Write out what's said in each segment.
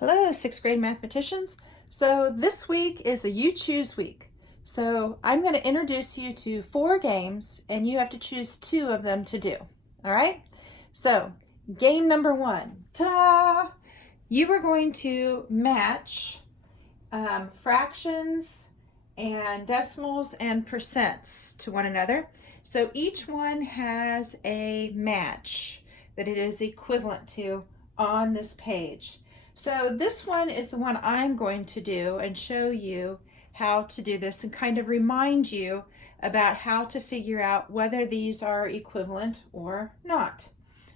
Hello, sixth grade mathematicians. So this week is a You Choose week. So I'm going to introduce you to 4 games and you have to choose 2 of them to do. All right? So game number 1, ta-da! You are going to match fractions and decimals and percents to one another. So each one has a match that it is equivalent to on this page. So this one is the one I'm going to do and show you how to do this and kind of remind you about how to figure out whether these are equivalent or not.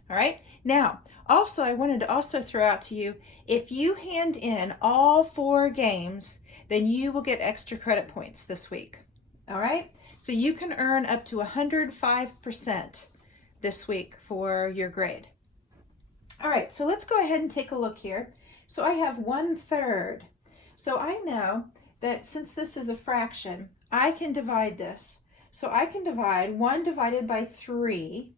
All right. Now, also, I wanted to also throw out to you, if you hand in all 4 games, then you will get extra credit points this week. All right. So you can earn up to 105% this week for your grade. All right. So let's go ahead and take a look here. So I have 1/3. So I know that since this is a fraction, I can divide this. So I can divide 1 divided by 3,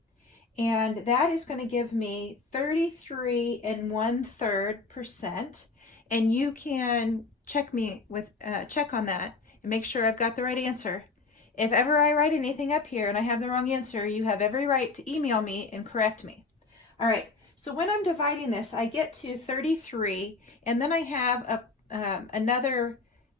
and that is going to give me 33 1/3%. And you can check me with check on that and make sure I've got the right answer. If ever I write anything up here and I have the wrong answer, you have every right to email me and correct me. All right. So when I'm dividing this, I get to 33, and then I have another,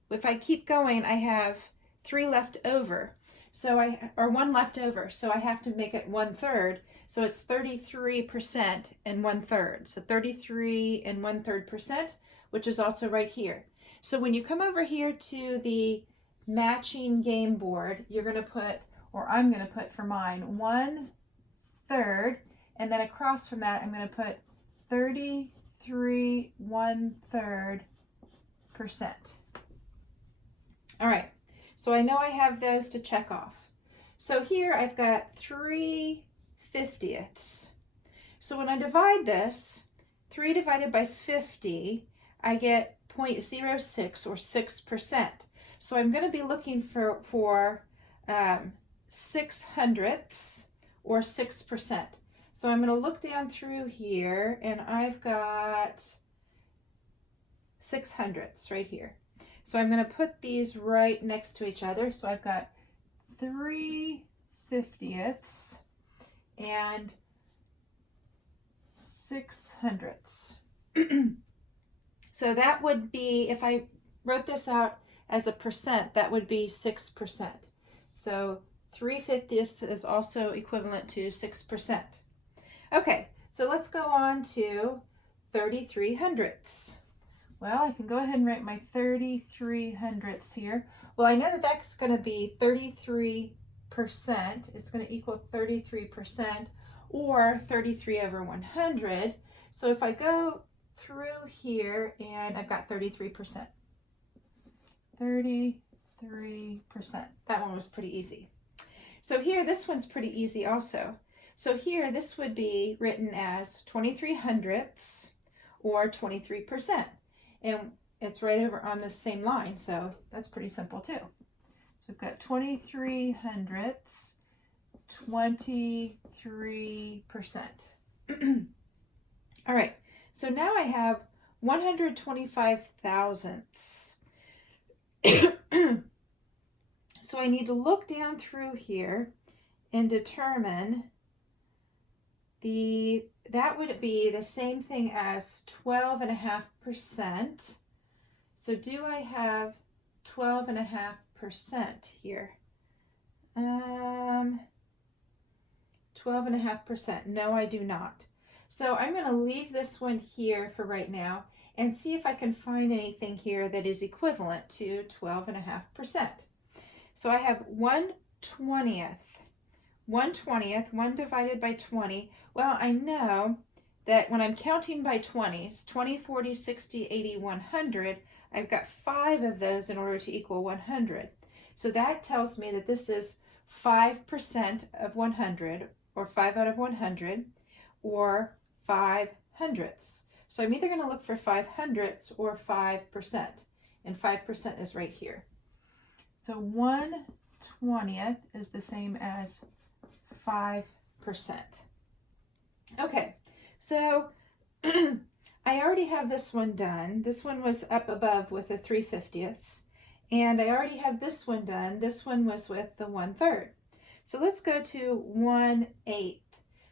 if I keep going, I have 3 left over. So or 1 left over. So I have to make it 1/3. So it's 33% and 1/3. So 33 1/3%, which is also right here. So when you come over here to the matching game board, you're going to put, or I'm going to put for mine, 1/3. And then across from that, I'm going to put 33 1/3%. All right, so I know I have those to check off. So here I've got 3/50. So when I divide this, 3 divided by 50, I get 0.06 or 6%. So I'm going to be looking for 6/100ths or 6%. So I'm going to look down through here, and I've got 6/100ths right here. So I'm going to put these right next to each other. So I've got 3/50ths and 6/100ths. So that would be, if I wrote this out as a percent, that would be 6%. So 3/50ths is also equivalent to 6%. Okay, so let's go on to 33/100ths. Well, I can go ahead and write my 33/100ths here. Well, I know that that's going to be 33%. It's going to equal 33%, or 33/100. So if I go through here, and I've got 33%. 33%. That one was pretty easy. So here, this one's pretty easy also. So here, this would be written as 23/100ths or 23%. And it's right over on this same line, so that's pretty simple too. So we've got 23/100ths, 23%. All right, so now I have 125,000ths. So I need to look down through here and determine that would be the same thing as 12.5%. So do I have 12.5% here? 12.5%. No, I do not. So I'm going to leave this one here for right now and see if I can find anything here that is equivalent to 12.5%. So I have 1/20th. 1/20th, 1 divided by 20. Well, I know that when I'm counting by 20s, 20, 40, 60, 80, 100, I've got 5 of those in order to equal 100. So that tells me that this is 5% of 100, or 5 out of 100, or 5/100ths. So I'm either going to look for 5/100ths or 5%, and 5% is right here. So 1/20th is the same as 5%. Okay, so I already have this one done. This one was up above with the 3/50ths. And I already have this one done. This one was with the 1/3. So let's go to 1/8.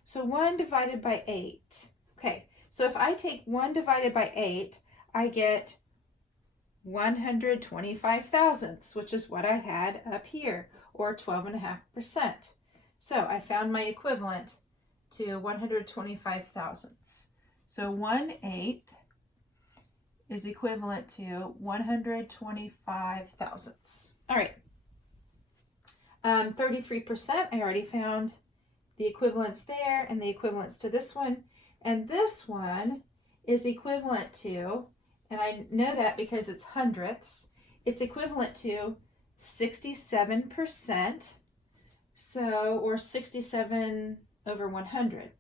So 1 divided by 8. Okay, so if I take 1 divided by 8, I get 125 thousandths, which is what I had up here, or 12.5%. So I found my equivalent to 125 thousandths. So 1/8 is equivalent to 125 thousandths. All right. 33%, I already found the equivalents there and the equivalents to this one. And this one is equivalent to, and I know that because it's hundredths, it's equivalent to 67%, so, or 67 over 100.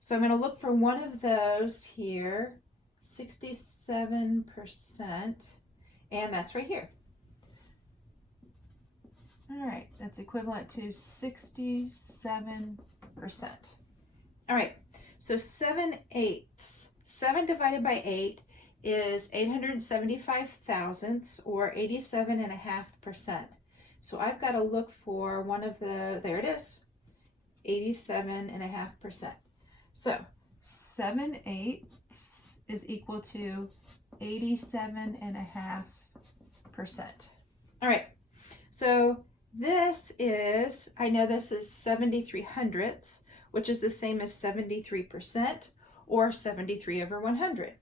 So I'm going to look for one of those here, 67%, and that's right here. All right, that's equivalent to 67%. All right, so 7/8. 7 divided by 8 is 875 thousandths, or 87.5%. So I've got to look for one of the, there it is, 87.5%. So 7/8 is equal to 87.5%. All right, so this is, I know this is 73 hundredths, which is the same as 73%, or 73 over 100.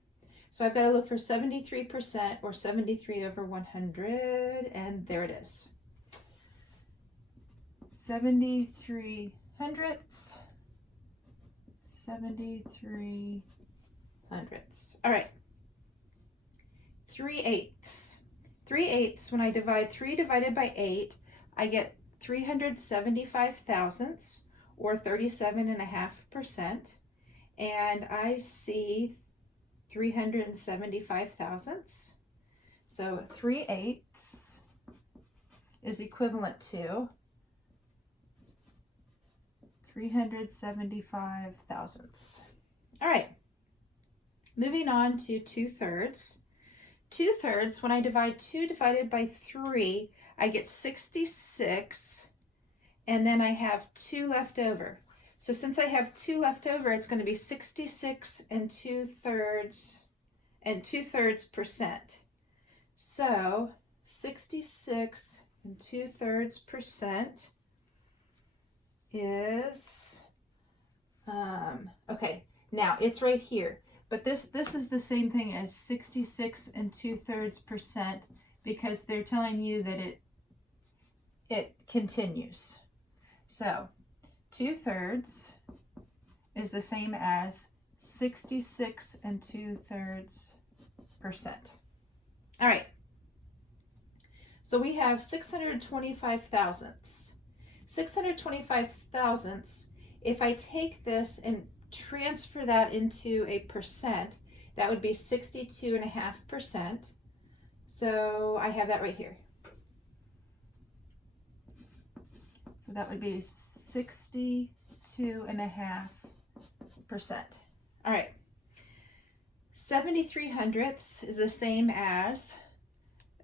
So I've got to look for 73%, or 73 over 100, and there it is. 73 hundredths, 73 hundredths. All right. 3/8. 3/8, when I divide 3 divided by 8, I get 375 thousandths, or 37.5%. And I see 375 thousandths. So 3/8 is equivalent to 375 thousandths. All right, moving on to 2/3. 2/3, when I divide 2 divided by 3, I get 66, and then I have 2 left over. So since I have 2 left over, it's going to be 66 and 2/3 percent. So 66 and 2/3 percent is, okay, now it's right here. But this is the same thing as 66 and 2/3 percent, because they're telling you that it continues. So 2/3 is the same as 66 and 2/3 percent. All right. So we have 625 thousandths. 625 thousandths, if I take this and transfer that into a percent, that would be 62.5%. So I have that right here. So that would be 62.5%. All right. 73 hundredths is the same as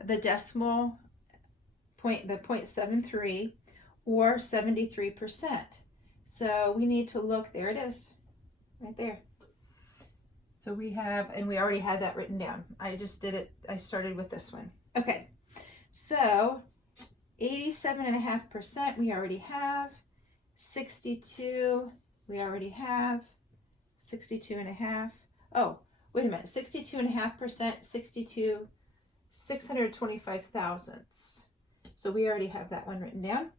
the decimal point, the 0.73, or 73%. So we need to look, there it is, right there. So we have, and we already had that written down. I just did it, I started with this one. Okay, so 87.5% we already have, 62 we already have, 62.5. Oh, wait a minute, 62.5%, 625 thousandths. So we already have that one written down.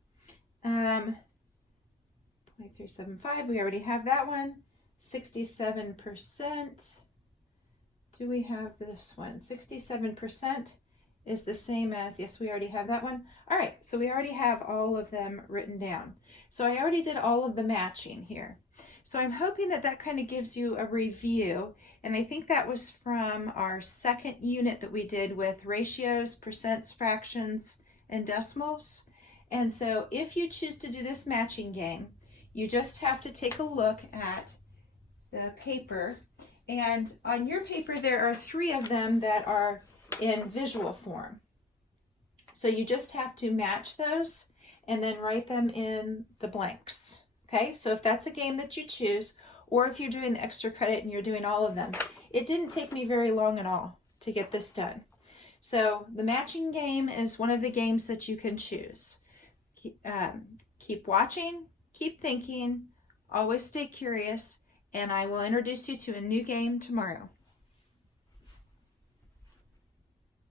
0.375, we already have that one. 67%. Do we have this one? 67% is the same as, yes, we already have that one. All right, so we already have all of them written down. So I already did all of the matching here. So I'm hoping that that kind of gives you a review, and I think that was from our second unit that we did with ratios, percents, fractions, and decimals. And so if you choose to do this matching game, you just have to take a look at the paper, And on your paper, there are 3 of them that are in visual form. So you just have to match those and then write them in the blanks. Okay, so if that's a game that you choose, or if you're doing the extra credit and you're doing all of them, it didn't take me very long at all to get this done. So the matching game is one of the games that you can choose. Keep watching, keep thinking, always stay curious, and I will introduce you to a new game tomorrow.